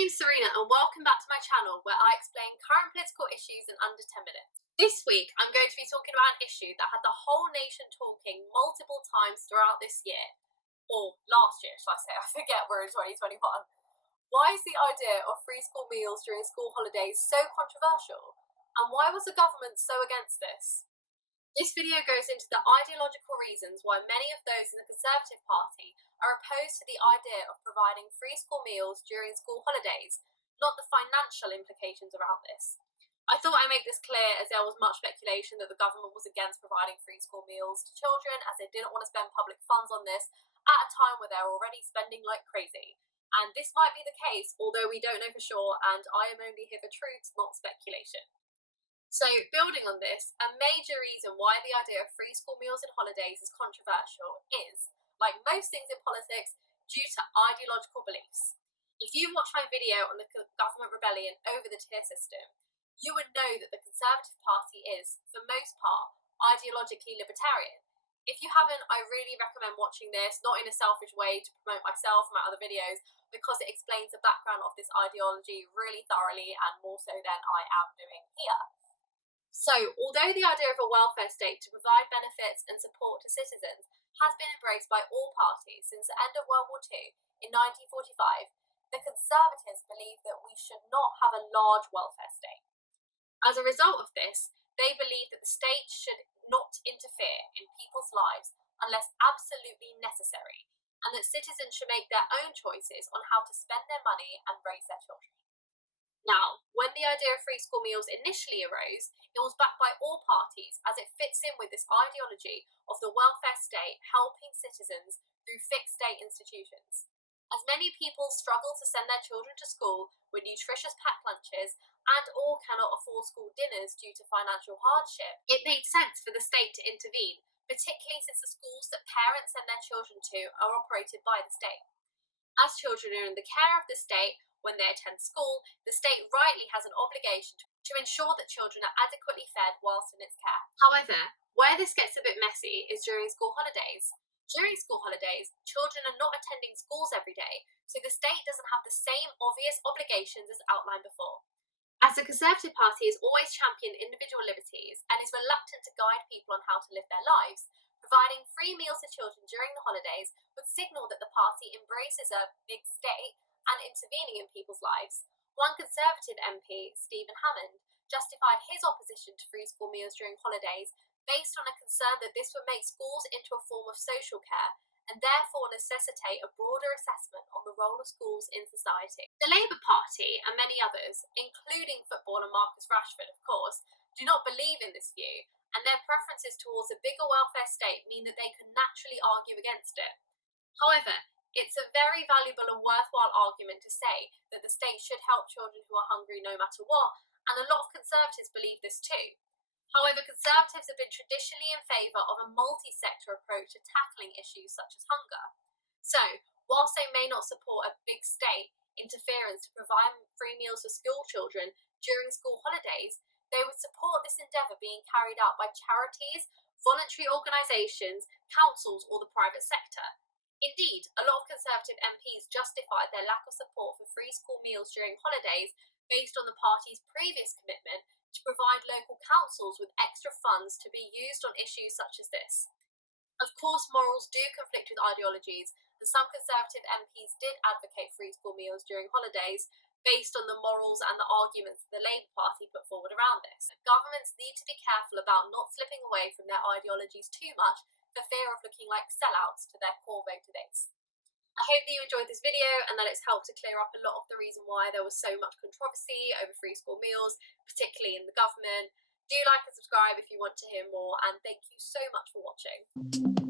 name's Serena and welcome back to my channel where I explain current political issues in under 10 minutes. This week I'm going to be talking about an issue that had the whole nation talking multiple times throughout this year. Or last year, shall I say, I forget, we're in 2021. Why is the idea of free school meals during school holidays so controversial? And why was the government so against this? This video goes into the ideological reasons why many of those in the Conservative Party are opposed to the idea of providing free school meals during school holidays, not the financial implications around this. I thought I'd make this clear as there was much speculation that the government was against providing free school meals to children as they didn't want to spend public funds on this at a time where they're already spending like crazy. And this might be the case, although we don't know for sure, and I am only here for truths, not speculation. So, building on this, a major reason why the idea of free school meals and holidays is controversial is, like most things in politics, due to ideological beliefs. If you've watched my video on the government rebellion over the tier system, you would know that the Conservative Party is, for most part, ideologically libertarian. If you haven't, I really recommend watching this, not in a selfish way to promote myself and my other videos, because it explains the background of this ideology really thoroughly and more so than I am doing here. So, although the idea of a welfare state to provide benefits and support to citizens has been embraced by all parties since the end of World War II in 1945, the Conservatives believe that we should not have a large welfare state. As a result of this, they believe that the state should not interfere in people's lives unless absolutely necessary, and that citizens should make their own choices on how to spend their money and raise their children. Now, when the idea of free school meals initially arose, it was backed by all parties as it fits in with this ideology of the welfare state helping citizens through fixed state institutions. As many people struggle to send their children to school with nutritious packed lunches and or cannot afford school dinners due to financial hardship, it made sense for the state to intervene, particularly since the schools that parents send their children to are operated by the state. As children are in the care of the state, when they attend school, the state rightly has an obligation to ensure that children are adequately fed whilst in its care. However, where this gets a bit messy is during school holidays. During school holidays, children are not attending schools every day, so the state doesn't have the same obvious obligations as outlined before. As the Conservative Party has always championed individual liberties and is reluctant to guide people on how to live their lives, providing free meals to children during the holidays would signal that the party embraces a big state and intervening in people's lives. One Conservative MP, Stephen Hammond, justified his opposition to free school meals during holidays based on a concern that this would make schools into a form of social care and therefore necessitate a broader assessment on the role of schools in society. The Labour Party and many others, including footballer Marcus Rashford of course, do not believe in this view, and their preferences towards a bigger welfare state mean that they can naturally argue against it. However, it's a very valuable and worthwhile argument to say that the state should help children who are hungry no matter what, and a lot of Conservatives believe this too. However, Conservatives have been traditionally in favour of a multi-sector approach to tackling issues such as hunger. So, whilst they may not support a big state interference to provide free meals for school children during school holidays, they would support this endeavour being carried out by charities, voluntary organisations, councils or the private sector. Indeed, a lot of Conservative MPs justified their lack of support for free school meals during holidays based on the party's previous commitment to provide local councils with extra funds to be used on issues such as this. Of course, morals do conflict with ideologies, and some Conservative MPs did advocate free school meals during holidays based on the morals and the arguments that the Labour Party put forward around this. Governments need to be careful about not slipping away from their ideologies too much for fear of looking like sellouts to their core voter base. I hope that you enjoyed this video and that it's helped to clear up a lot of the reason why there was so much controversy over free school meals, particularly in the government. Do like and subscribe if you want to hear more, and thank you so much for watching.